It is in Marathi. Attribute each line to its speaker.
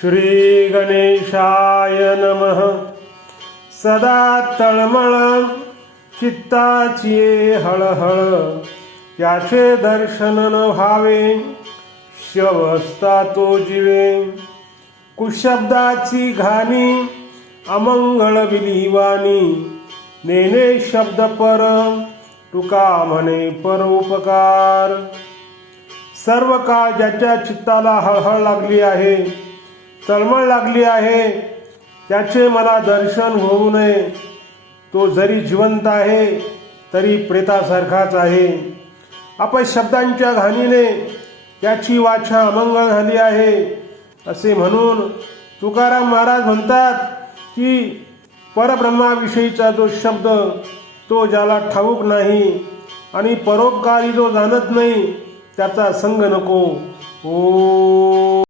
Speaker 1: श्री गणेशाय नमः. सदा तळमळ चित्ताची हळहळ. त्याचे दर्शन न व्हावे शवस्ता तो जीवे. कुशब्दाची घाणी अमंगळ विलिवाणी नेने शब्द पर तुका म्हणे परोपकार सर्व काळ ज्याच्या चित्ताला हळहळ लागली आहे तळमळ लागली आहे. त्याचे मला दर्शन होऊ नये. तो जरी जिवंत आहे तरी प्रेतासारखाच आहे. अपशब्दांच्या घाणीने त्याची वाचा अमंगळ झाली आहे. असे म्हणून तुकाराम महाराज म्हणतात की परब्रह्माविषयीचा जो शब्द तो ज्याला ठाऊक नाही आणि परोपकारी जो जाणत नाही त्याचा संग नको. ओ.